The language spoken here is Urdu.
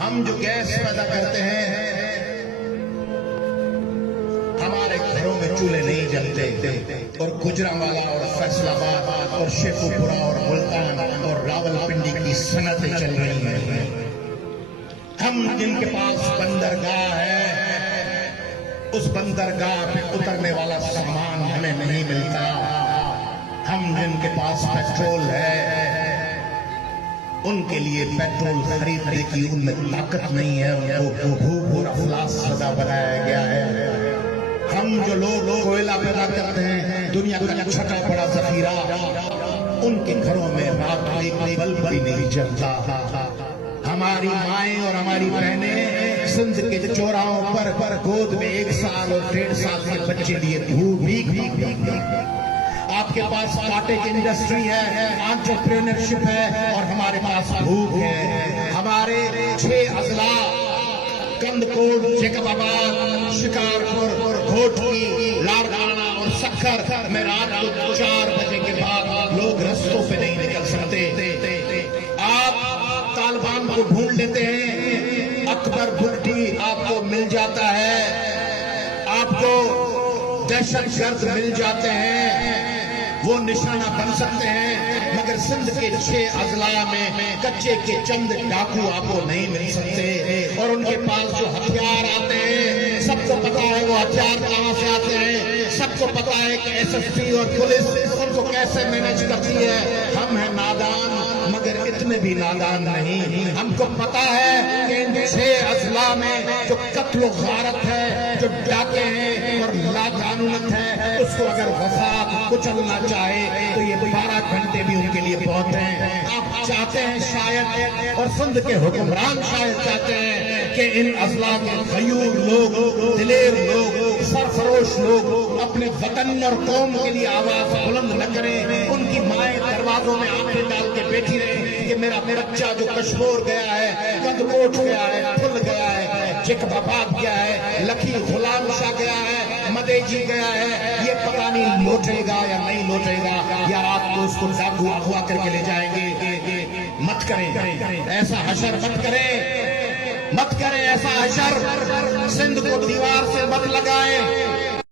ہم جو گیس پیدا کرتے ہیں ہمارے گھروں میں چولہے نہیں جلتے، اور گجرانوالہ اور فیصل آباد اور شیخو پورہ اور ملتان اور راولپنڈی کی صنعتیں چل رہی ہیں۔ ہم جن کے پاس بندرگاہ ہے، اس بندرگاہ پہ اترنے والا سامان ہمیں نہیں ملتا۔ ہم جن کے پاس پیٹرول ہے، ان کے لیے پیٹرول خریدنے کی ان میں طاقت نہیں ہے، ان کو بھوک اور افلاس زدہ بنایا گیا ہے۔ ہم جو لوگ کوئلہ پیدا کرتے ہیں، دنیا کا چھٹا بڑا ذخیرہ، ان کے گھروں میں رات کو ایک بلب بھی نہیں جلتا۔ ہماری مائیں اور ہماری بہنیں سندھ کے چوراہوں پر گود میں 1 سال اور 1.5 سال کے بچے لیے بھیک آپ کے پاس کاٹیج انڈسٹری ہے، انٹرپرینرشپ ہے، اور ہمارے پاس بھوک ہے۔ ہمارے 6 اضلاع کندکوٹ، جیکب آباد، شکارپور، گھوٹکی، لاڑکانہ اور سکھر میں رات کو 4 بجے کے بعد لوگ رستوں پہ نہیں نکل سکتے۔ آپ طالبان کو ڈھونڈ لیتے ہیں، اکبر بھٹی آپ کو مل جاتا ہے، آپ کو دہشت گرد مل جاتے ہیں، وہ نشانہ بن سکتے ہیں، مگر سندھ کے 6 اضلاع میں کچے کے چند ڈاکو آپ کو نہیں مل سکتے۔ اور ان کے پاس جو ہتھیار آتے ہیں، سب کو پتا ہے وہ ہتھیار کہاں سے آتے ہیں، سب کو پتا ہے کہ ایس ایس پی اور پولیس ان کو کیسے مینج کرتی ہے۔ ہم ہیں نادان، مگر اتنے بھی نادان نہیں۔ ہم کو پتا ہے کہ ان 6 اضلاع میں جو قتل و غارت ہے، جو ڈاکے ہیں اور لاقانونیت ہے، اس کو اگر وفاق کچلنا چاہے تو یہ 12 گھنٹے بھی ان کے لیے بہت ہیں۔ آپ چاہتے ہیں شاید، اور سندھ کے حکمران شاید چاہتے ہیں کہ ان اضلاع کے غیور لوگ، دلیر لوگ، سرفروش لوگ اپنے وطن اور قوم کے لیے آواز بلند نہ کریں۔ ان کی مائیں دروازوں میں آنکھیں ڈال کے بیٹھی رہیں کہ میرا بچہ جو کشمور گیا ہے، کندکوٹ گیا ہے، پھل گیا ہے، جیکب آباد گیا ہے، لکھی غلام شاہ گیا ہے، مدیجی گیا ہے، یہ پتہ نہیں لوٹے گا یا نہیں لوٹے گا، یا رات کو اس کو ڈاکو اغوا کر کے لے جائیں گے۔ مت کریں ایسا حشر، مت کریں ایسا حشر، سندھ کو دیوار سے مت لگائیں۔